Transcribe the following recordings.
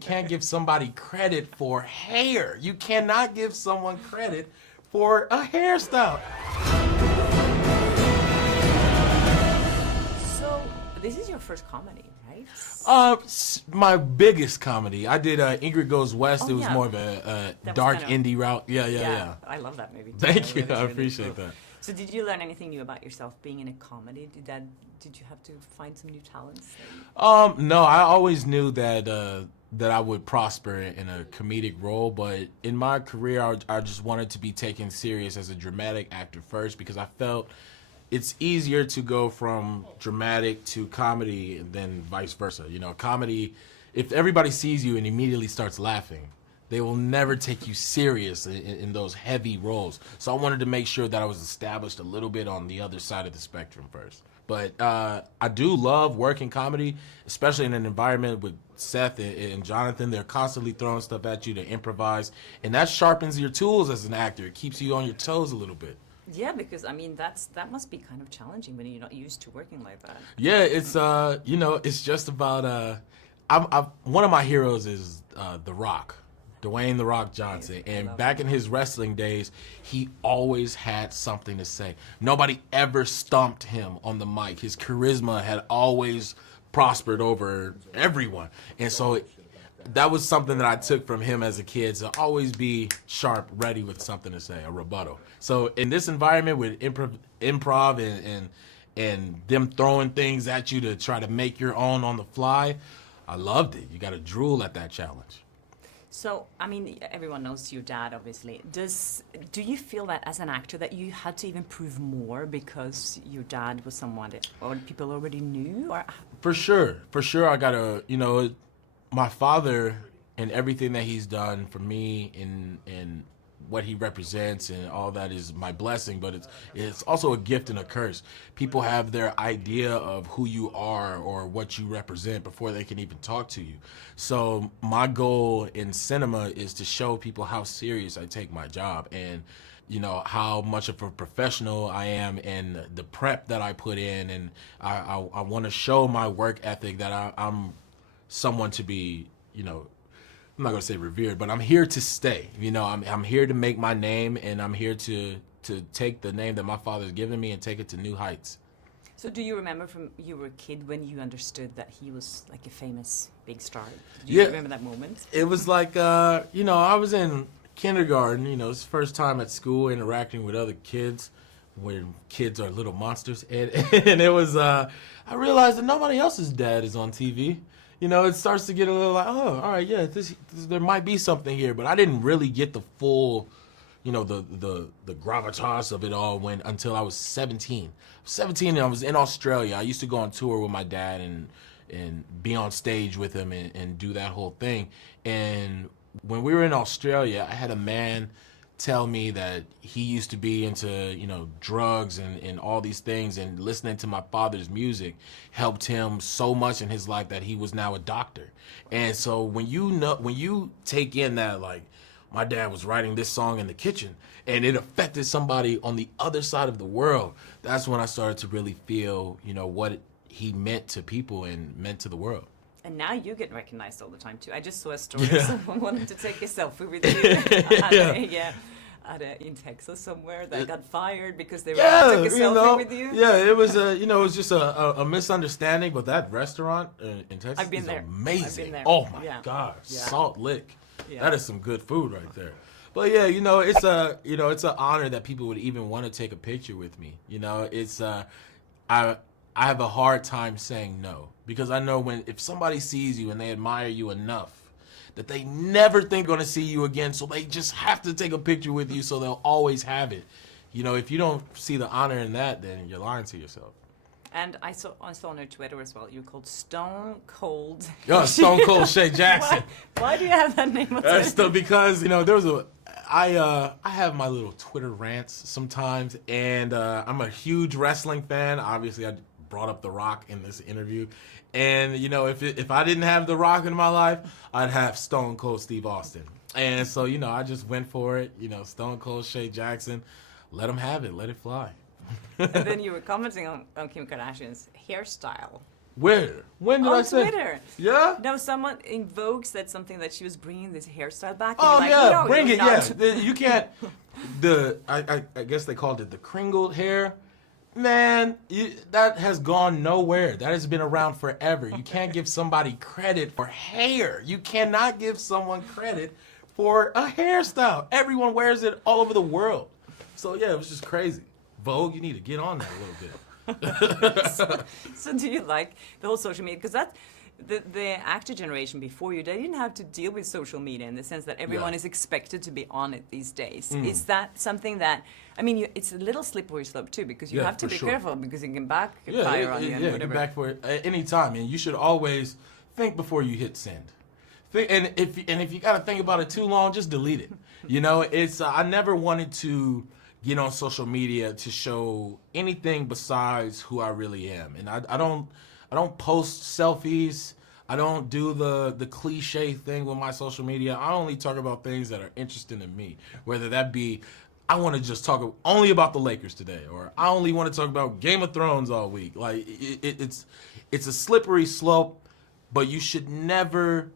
can't give somebody credit for hair. You cannot give someone credit for a hairstyle. So this is your first comedy, right? My biggest comedy. I did Ingrid Goes West. Oh, It was yeah. more of a That was dark kind of- indie route. Yeah. I love that movie. Thank you. That is I really appreciate cool. that. So did you learn anything new about yourself being in a comedy? Did you have to find some new talents? No, I always knew that I would prosper in a comedic role, but in my career, I just wanted to be taken serious as a dramatic actor first because I felt it's easier to go from dramatic to comedy than vice versa. You know, comedy, if everybody sees you and immediately starts laughing, they will never take you serious in those heavy roles. So I wanted to make sure that I was established a little bit on the other side of the spectrum first. But I do love working comedy, especially in an environment with Seth and Jonathan. They're constantly throwing stuff at you to improvise, and that sharpens your tools as an actor. It keeps you on your toes a little bit. Yeah, because I mean that must be kind of challenging when you're not used to working like that. Yeah, it's it's just about one of my heroes is The Rock. Dwayne "The Rock" Johnson. And back in his wrestling days, he always had something to say. Nobody ever stumped him on the mic. His charisma had always prospered over everyone. And so that was something that I took from him as a kid, to always be sharp, ready with something to say, a rebuttal. So in this environment with improv and them throwing things at you to try to make your own on the fly, I loved it. You got to drool at that challenge. So, I mean, everyone knows your dad, obviously. Do you feel that as an actor that you had to even prove more because your dad was someone that people already knew? Or? For sure. I gotta, my father and everything that he's done for me and what he represents and all that is my blessing, but it's also a gift and a curse. People have their idea of who you are or what you represent before they can even talk to you. So my goal in cinema is to show people how serious I take my job and how much of a professional I am and the prep that I put in, and I want to show my work ethic that I'm someone to be, I'm not gonna say revered, but I'm here to stay. I'm here to make my name, and I'm here to take the name that my father's given me and take it to new heights. So do you remember from you were a kid when you understood that he was like a famous big star? Do you remember that moment? It was like, I was in kindergarten, it's the first time at school interacting with other kids when kids are little monsters. And it was, I realized that nobody else's dad is on TV. It starts to get a little like, oh, all right, yeah, this there might be something here, but I didn't really get the full, the gravitas of it all until I was 17. 17, and I was in Australia. I used to go on tour with my dad and be on stage with him and do that whole thing. And when we were in Australia, I had a man tell me that he used to be into, drugs and all these things, and listening to my father's music helped him so much in his life that he was now a doctor. And so when you take in that, like, my dad was writing this song in the kitchen and it affected somebody on the other side of the world, that's when I started to really feel, what he meant to people and meant to the world. And now you get recognized all the time too. I just saw a story of someone wanting to take a selfie with you in Texas somewhere that got fired because they took a selfie with you. Yeah, it was it was just a misunderstanding. But that restaurant in Texas I've been is there. amazing. I've been there. Oh my God, Yeah. Salt Lick. Yeah. That is some good food right there. But yeah, it's it's an honor that people would even want to take a picture with me. It's I have a hard time saying no, because I know if somebody sees you and they admire you enough that they never think they're going to see you again, so they just have to take a picture with you, so they'll always have it. If you don't see the honor in that, then you're lying to yourself. And I saw on your Twitter as well, you're called Stone Cold. Oh, Stone Cold Shay Jackson. Why do you have that name? Because there was I have my little Twitter rants sometimes, and I'm a huge wrestling fan. Obviously, I brought up The Rock in this interview, and if I didn't have The Rock in my life, I'd have Stone Cold Steve Austin. And so I just went for it. Stone Cold Shay Jackson, let him have it, let it fly. And then you were commenting on Kim Kardashian's hairstyle. Where? When did I On say? Twitter. Yeah? No, someone in Vogue said something that she was bringing this hairstyle back. And Oh, you're like, yeah, no, bring you're it, not. yeah. You can't, I guess they called it the crinkled hair. Man, that has gone nowhere. That has been around forever. You can't give somebody credit for hair. You cannot give someone credit for a hairstyle. Everyone wears it all over the world. So, yeah, it was just crazy. Vogue, you need to get on that a little bit. So do you like the whole social media? Because that the actor generation before you, they didn't have to deal with social media in the sense that everyone is expected to be on it these days. Is that something that, I mean, it's a little slippery slope too, because you have to be careful because it can backfire on you and whatever. Back for it at any time, and you should always think before you hit send. And if you got to think about it too long, just delete it. You know, it's I never wanted to get on social media to show anything besides who I really am, and I don't post selfies. I don't do the cliche thing with my social media. I only talk about things that are interesting to me, whether that be I want to just talk only about the Lakers today, or I only want to talk about Game of Thrones all week. Like it's a slippery slope, but you should never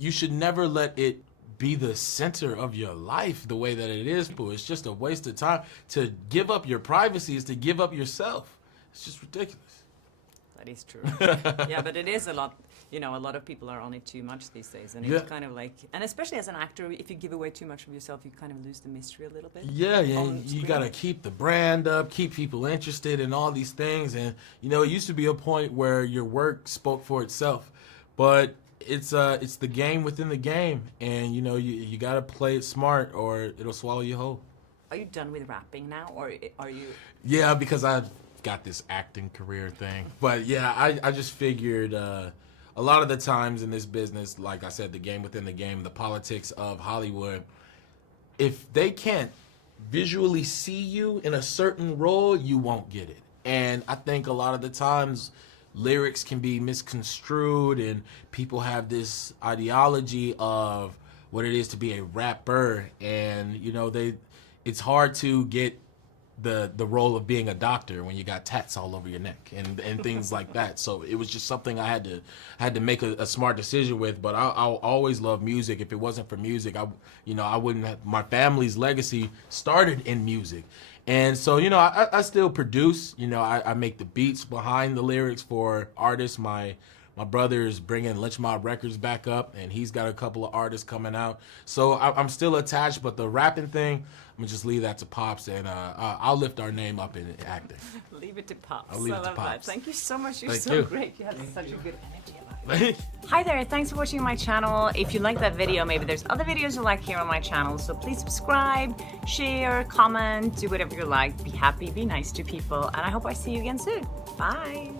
let it be the center of your life the way that it is, Pooh. It's just a waste of time. To give up your privacy is to give up yourself. It's just ridiculous. That is true. Yeah, but it is a lot. You know, a lot of people are on it too much these days, and it's kind of like, and especially as an actor, if you give away too much of yourself, you kind of lose the mystery a little bit. Yeah, you gotta keep the brand up, keep people interested in all these things, and you know, it used to be a point where your work spoke for itself, but it's the game within the game, and you know, you gotta play it smart, or it'll swallow you whole. Are you done with rapping now, or are you? Yeah, because I've got this acting career thing, but yeah, I just figured. A lot of the times in this business, like I said, the game within the game, the politics of Hollywood, if they can't visually see you in a certain role, you won't get it. And I think a lot of the times lyrics can be misconstrued, and people have this ideology of what it is to be a rapper, and you know, it's hard to get the role of being a doctor when you got tats all over your neck and things like that. So it was just something I had to make a smart decision with. But I'll always love music. If it wasn't for music, I wouldn't have. My family's legacy started in music, and so you know, I still produce. You know, I make the beats behind the lyrics for artists. My brother is bringing Lynch Mob Records back up, and he's got a couple of artists coming out. So I'm still attached, but the rapping thing, I'm gonna just leave that to Pops, and I'll lift our name up in acting. Leave it to Pops. I'll leave it to Pops. That. Thank you so much. You're Thank so you. great. You have such a good energy. Hi there, thanks for watching my channel. If you like that video, maybe there's other videos you like here on my channel, so please subscribe, share, comment, do whatever you like. Be happy, be nice to people, and I hope I see you again soon. Bye.